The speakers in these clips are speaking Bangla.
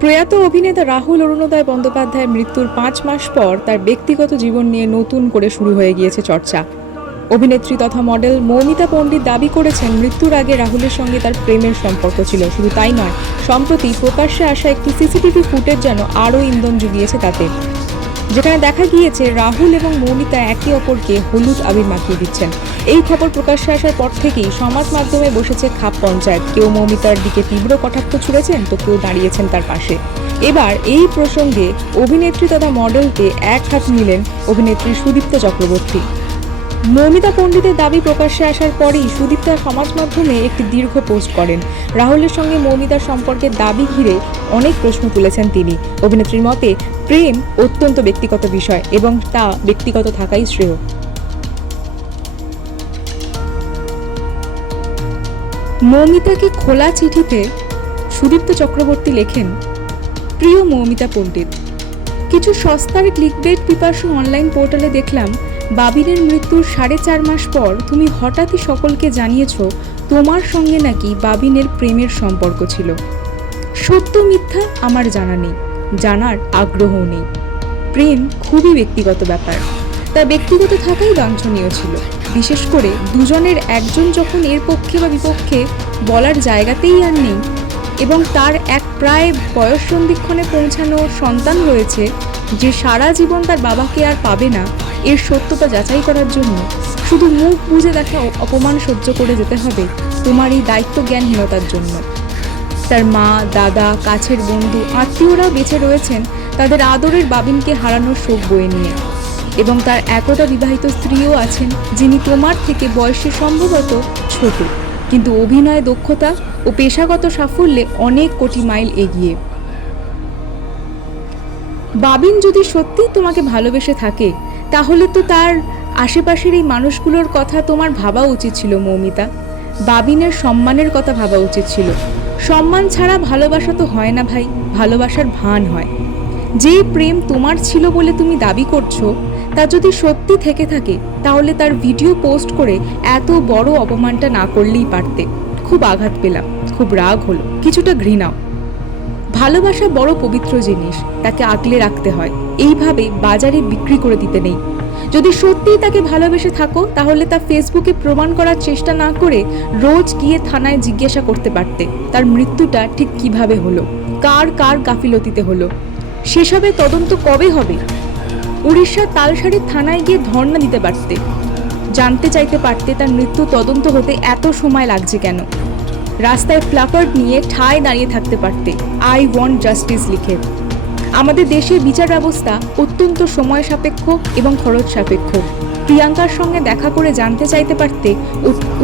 প্রয়াত অভিনেতা রাহুল অরুণোদয় বন্দ্যোপাধ্যায়ের মৃত্যুর 5 মাস পর তার ব্যক্তিগত জীবন নিয়ে নতুন করে শুরু হয়ে গিয়েছে চর্চা। অভিনেত্রী তথা মডেল মৌমিতা পণ্ডিত দাবি করেছেন মৃত্যুর আগে রাহুলের সঙ্গে তার প্রেমের সম্পর্ক ছিল। শুধু তাই নয়, সম্প্রতি প্রকাশ্যে আসা একটি সিসিটিভি ফুটেজ যেন আরও ইন্ধন জুগিয়েছে তাতে, যেখানে দেখা গিয়েছে রাহুল এবং মৌমিতা একে অপরকে হলুদ আবির মাখিয়ে দিচ্ছেন। এই খবর প্রকাশ্যে আসার পর থেকেই সমাজ মাধ্যমে বসেছে খাপ পঞ্চায়েত। কেউ মৌমিতার দিকে তীব্র কটাক্ষ ছুড়েছেন, তো কেউ দাঁড়িয়েছেন তার পাশে। এবার এই প্রসঙ্গে অভিনেত্রী তথা মডেলকে এক হাত নিলেন অভিনেত্রী সুদীপ্তা চক্রবর্তী। মৌমিতা পণ্ডিতের দাবি প্রকাশ্যে আসার পরেই সুদীপ্তা সমাজ মাধ্যমে একটি দীর্ঘ পোস্ট করেন। রাহুলের সঙ্গে মৌমিতার সম্পর্কের দাবি ঘিরে অনেক প্রশ্ন তুলেছেন তিনি। অভিনেত্রীর মতে, প্রেম অত্যন্ত ব্যক্তিগত বিষয় এবং তা ব্যক্তিগত থাকাই শ্রেয়। মৌমিতাকে খোলা চিঠিতে সুদীপ্তা চক্রবর্তী লেখেন, প্রিয় মৌমিতা পণ্ডিত, কিছু সস্তার ক্লিকবেট পিপাসু অনলাইন পোর্টালে দেখলাম বাবিনের মৃত্যুর 4.5 মাস পর তুমি হঠাৎই সকলকে জানিয়েছ তোমার সঙ্গে নাকি বাবিনের প্রেমের সম্পর্ক ছিল। সত্য মিথ্যা আমার জানা নেই, জানার আগ্রহও নেই। প্রেম খুবই ব্যক্তিগত ব্যাপার, তা ব্যক্তিগত থাকাই বাঞ্ছনীয় ছিল। বিশেষ করে দুজনের একজন যখন এর পক্ষে বা বিপক্ষে বলার জায়গাতেই আর নেই এবং তার এক প্রায় বয়স সন্ধিক্ষণে পৌঁছানো সন্তান রয়েছে যে সারা জীবন তার বাবাকে আর পাবে না, এর সত্যতা যাচাই করার জন্য শুধু মুখ বুজে দেখা অপমান সহ্য করে যেতে হবে তোমার এই দায়িত্ব জ্ঞানহীনতার জন্য। তার মা, দাদা, কাছের বন্ধু, আত্মীয়রাও বেঁচে রয়েছেন তাদের আদরের বাবিনকে হারানোর শোক বয়ে নিয়ে, এবং তার একদা বিবাহিত স্ত্রীও আছেন যিনি তোমার থেকে বয়সে সম্ভবত ছোট, কিন্তু অভিনয় দক্ষতা ও পেশাগত সাফল্যে অনেক কোটি মাইল এগিয়ে। বাবিন যদি সত্যি তোমাকে ভালোবেসে থাকে তাহলে তো তার আশেপাশের এই মানুষগুলোর কথা তোমার ভাবা উচিত ছিল মৌমিতা। বাবিনের সম্মানের কথা ভাবা উচিত ছিল। সম্মান ছাড়া ভালোবাসা তো হয় না ভাই, ভালোবাসার ভান হয়। যেই প্রেম তোমার ছিল বলে তুমি দাবি করছো তা যদি সত্যি থেকে থাকে তাহলে তার ভিডিও পোস্ট করে এত বড় অপমানটা না করলেই পারতে। খুব আঘাত পেলাম, খুব রাগ হলো, কিছুটা ঘৃণাও। ভালোবাসা বড় পবিত্র জিনিস, তাকে আগলে রাখতে হয়, এইভাবে বাজারে বিক্রি করে দিতে নেই। যদি সত্যিই তাকে ভালোবেসে থাকো তাহলে তা ফেসবুকে প্রমাণ করার চেষ্টা না করে রোজ গিয়ে থানায় জিজ্ঞাসা করতে পারতে তার মৃত্যুটা ঠিক কিভাবে হলো, কার কার গাফিলতিতে হলো। সেসবের তদন্ত কবে হবে? উড়িষ্যার তালসারির থানায় গিয়ে ধর্ণা দিতে পারতে, জানতে চাইতে পারতে তার মৃত্যু তদন্ত হতে এত সময় লাগছে কেন। রাস্তায় প্ল্যাকার্ড নিয়ে ঠায় দাঁড়িয়ে থাকতে পারতে, আই ওয়ান্ট জাস্টিস লিখে। আমাদের দেশের বিচার ব্যবস্থা অত্যন্ত সময় সাপেক্ষ এবং খরচ সাপেক্ষ। প্রিয়াঙ্কার সঙ্গে দেখা করে জানতে চাইতে পারতে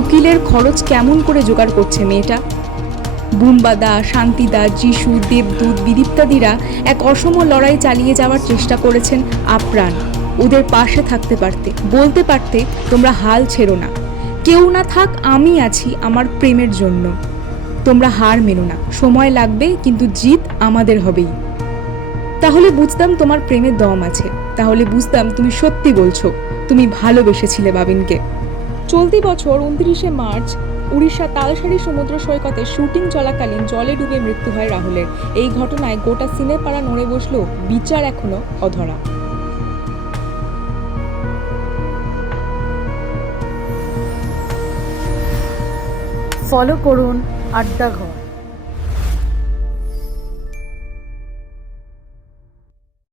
উকিলের খরচ কেমন করে জোগাড় করছে মেয়েটা। বুম্বাদা, শান্তিদা, যিশু, দেবদূত, বিদীপ্তাদিরা এক অসম লড়াই চালিয়ে যাওয়ার চেষ্টা করেছেন আপ্রাণ। ওদের পাশে থাকতে পারতে, বলতে পারতে তোমরা হাল ছেড়ো না, কেউ না থাক আমি আছি আমার প্রেমের জন্য। তোমরা হার মেনো না, সময় লাগবে কিন্তু জিত আমাদের হবেই। তাহলে বুঝতাম তোমার প্রেমের দম আছে, তাহলে বুঝতাম তুমি সত্যি বলছো, তুমি ভালোবেসেছিলে বাবিনকে। চলতি বছর 29শে মার্চ উড়িষ্যার তালসারি সমুদ্র সৈকতে শুটিং চলাকালীন জলে ডুবে মৃত্যু হয় রাহুলের। এই ঘটনায় গোটা সিনেপাড়া নড়ে বসলেও বিচার এখনো অধরা। ফলো করুন আড্ডা ঘর।